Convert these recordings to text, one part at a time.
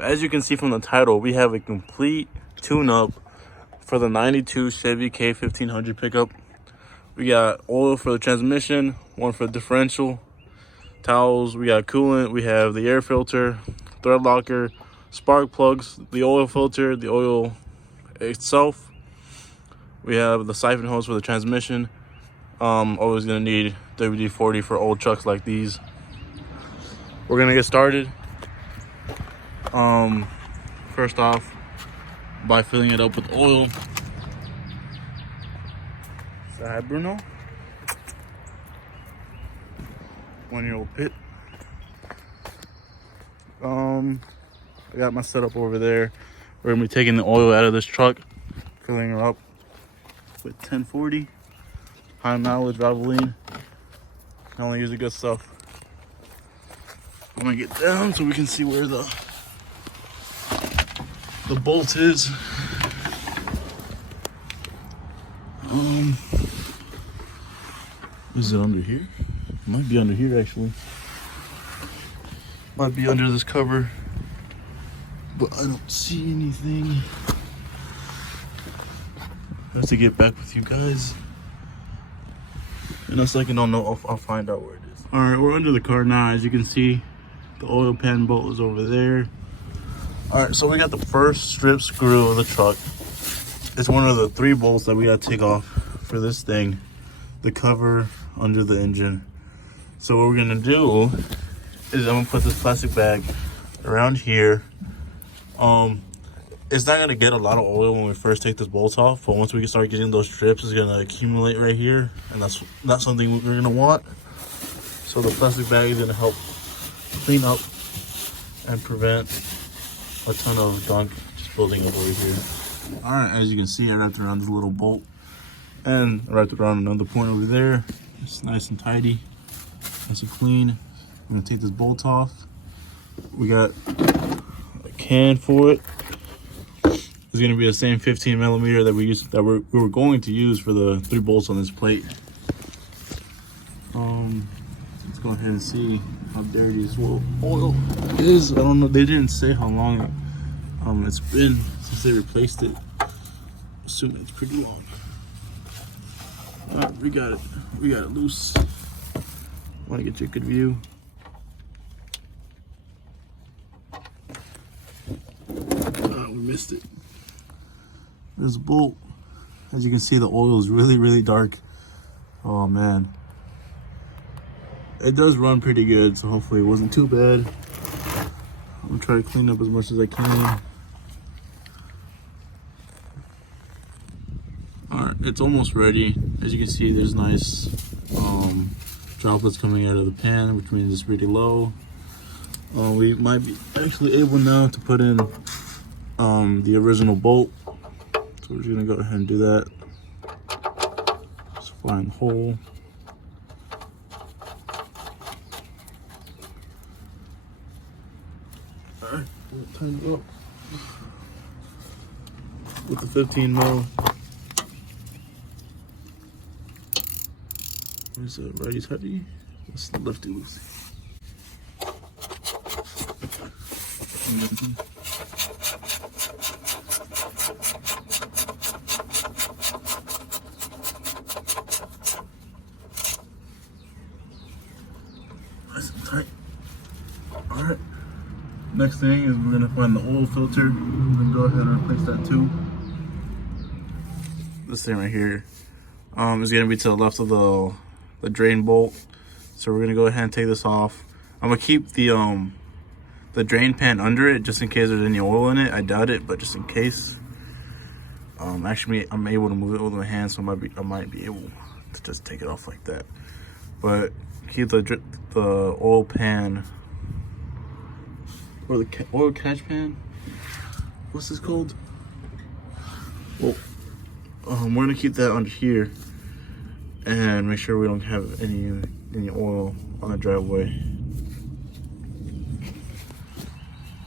As you can see from the title, we have a complete tune-up for the 92 Chevy K1500 pickup. We got oil for the transmission, one for the differential, towels, we got coolant, we have the air filter, thread locker, spark plugs, the oil filter, the oil itself. We have the siphon hose for the transmission. Always gonna need WD-40 for old trucks like these. We're gonna get started. First off, by filling it up with oil. Say hi, Bruno. 1-year-old pit. I got my setup over there. We're gonna be taking the oil out of this truck, filling her up with 1040 high mileage Valvoline. I only use the good stuff. I'm gonna get down so we can see where the bolt is. Is it under here? It might be under here actually. Might be under this cover, but I don't see anything. I have to get back with you guys. In a second, I'll find out where it is. All right, we're under the car now. As you can see, the oil pan bolt is over there. All right, so we got the first strip screw of the truck. It's one of the 3 bolts that we gotta take off for this thing, the cover under the engine. So what we're gonna do is I'm gonna put this plastic bag around here. It's not gonna get a lot of oil when we first take this bolt off, but once we start getting those strips, it's gonna accumulate right here, and that's not something we're gonna want. So the plastic bag is gonna help clean up and prevent a ton of gunk just building up over here. All right, as you can see, I wrapped around this little bolt, and I wrapped around another point over there. It's nice and tidy, nice and clean. I'm gonna take this bolt off. We got a can for it. It's gonna be the same 15 millimeter that we were going to use for the 3 bolts on this plate. Let's go ahead and see how dirty this oil is. I don't know. They didn't say how long it's been since they replaced it. Assuming it's pretty long. We got it loose. Want to get you a good view. We missed it. This bolt, as you can see, the oil is really dark. Oh man, it does run pretty good, so hopefully it wasn't too bad. I'm gonna try to clean up as much as I can. All right, it's almost ready. As you can see, there's nice droplets coming out of the pan, which means it's pretty low. We might be actually able now to put in the original bolt. So we're just gonna go ahead and do that. Just find the hole. All right, we'll tighten it up with the 15 mil. Where's the righty tighty? What's the lefty loosey? Nice and tight. All right. Next thing is we're gonna find the oil filter. We're gonna go ahead and replace that too. This thing right here is gonna be to the left of the drain bolt. So we're gonna go ahead and take this off. I'm gonna keep the drain pan under it just in case there's any oil in it. I doubt it, but just in case. Actually, I'm able to move it with my hands, so I might be able to just take it off like that. But keep the oil pan, or the oil catch pan. What's this called? Well, we're gonna keep that under here and make sure we don't have any oil on the driveway.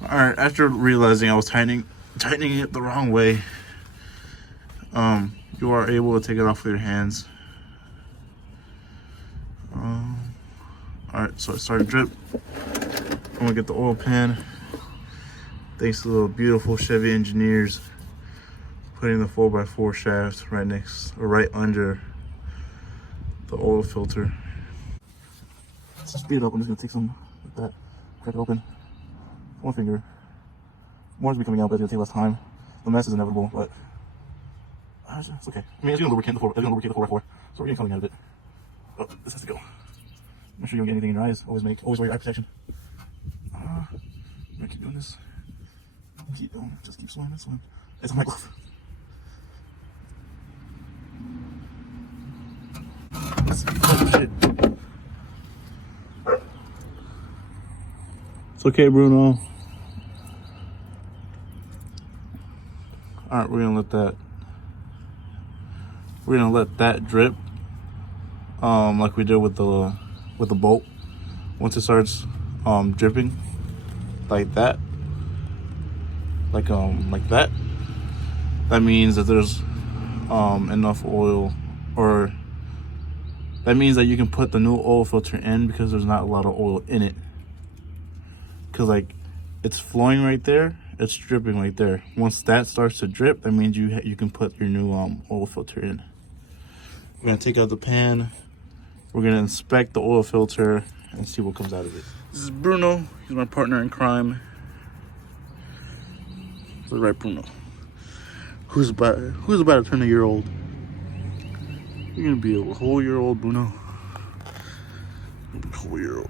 All right, after realizing I was tightening it the wrong way, you are able to take it off with your hands. All right, so I started drip. I'm gonna get the oil pan Thanks to the beautiful Chevy engineers putting the 4x4 shaft right under the oil filter. Let's speed it up. I'm just gonna take some like that, crack it open. One finger. More is coming out, but it's gonna take less time. The mess is inevitable, but it's okay. I mean, it's gonna lubricate the 4x4, so we're getting something out of it. Oh, this has to go. Make sure you don't get anything in your eyes. Always wear your eye protection. I'm gonna keep doing this. Just keep swimming. It's on my glove. Oh shit. It's okay, Bruno. Alright, we're gonna let that drip. Like we did with the bolt. Once it starts dripping like that. Like that. That means that there's enough oil, or that means that you can put the new oil filter in because there's not a lot of oil in it. Because like it's flowing right there, it's dripping right there. Once that starts to drip, that means you can put your new oil filter in. We're gonna take out the pan. We're gonna inspect the oil filter and see what comes out of it. This is Bruno. He's my partner in crime. The right Bruno. Who's about to turn a year old? You're gonna be a whole year old, Bruno. A whole year old.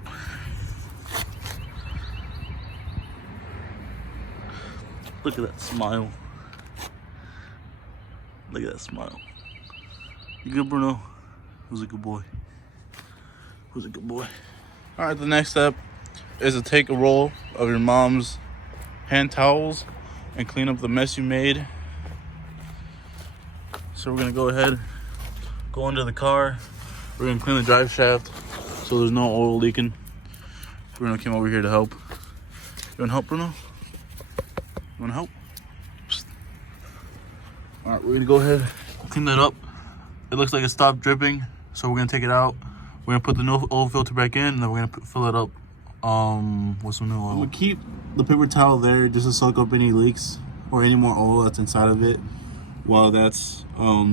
Look at that smile. Look at that smile. You good, Bruno? Who's a good boy? Who's a good boy? All right, the next step is to take a roll of your mom's hand towels and clean up the mess you made. So we're gonna go ahead, go into the car. We're gonna clean the drive shaft so there's no oil leaking. Bruno came over here to help. You wanna help, Bruno? You wanna help? All right, we're gonna go ahead, clean that up. It looks like it stopped dripping, so we're gonna take it out. We're gonna put the new oil filter back in, and then we're gonna fill it up with some new oil. We'll keep the paper towel there just to soak up any leaks or any more oil that's inside of it while that's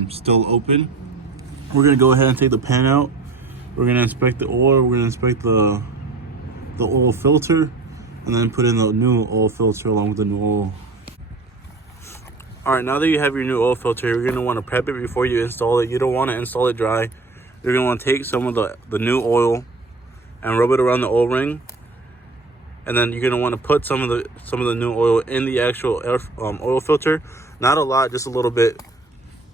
still open. We're gonna go ahead and take the pan out. We're gonna inspect the oil. We're gonna inspect the oil filter, and then put in the new oil filter along with the new oil. All right, now that you have your new oil filter, you're gonna want to prep it before you install it. You don't want to install it dry. You're gonna want to take some of the new oil and rub it around the oil ring, and then you're gonna want to put some of the new oil in the actual oil filter. Not a lot, just a little bit.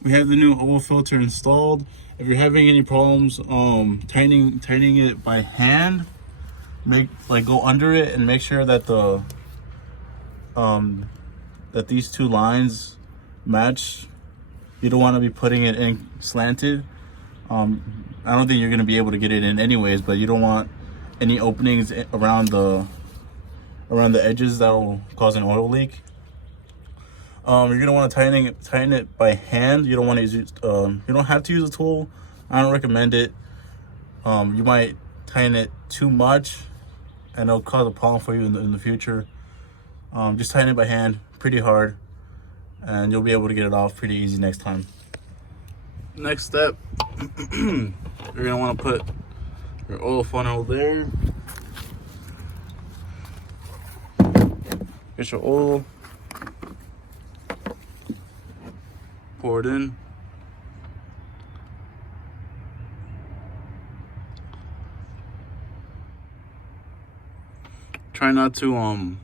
We have the new oil filter installed. If you're having any problems tightening it by hand, go under it and make sure that that these two lines match. You don't want to be putting it in slanted. I don't think you're going to be able to get it in anyways, but you don't want any openings around the edges that will cause an oil leak. You're going to want to tighten it by hand. You don't want to use you don't have to use a tool. I don't recommend it. You might tighten it too much and it'll cause a problem for you in the future. Just tighten it by hand pretty hard, and you'll be able to get it off pretty easy next time. Next step, you're gonna want to put your oil funnel there. Get your oil, pour it in. Try not to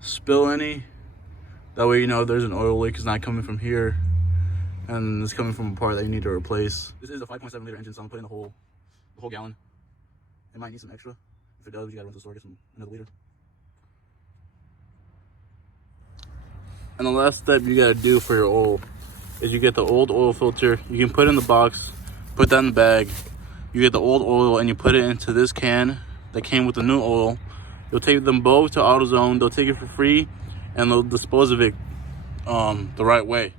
spill any. That way you know there's an oil leak. It's not coming from here, and it's coming from a part that you need to replace. This is a 5.7 liter engine, so I'm putting the whole gallon. It might need some extra. If it does, you gotta run to the store, get another liter. And the last step you gotta do for your oil is you get the old oil filter. You can put it in the box, put that in the bag. You get the old oil and you put it into this can that came with the new oil. You'll take them both to AutoZone. They'll take it for free, and they'll dispose of it the right way.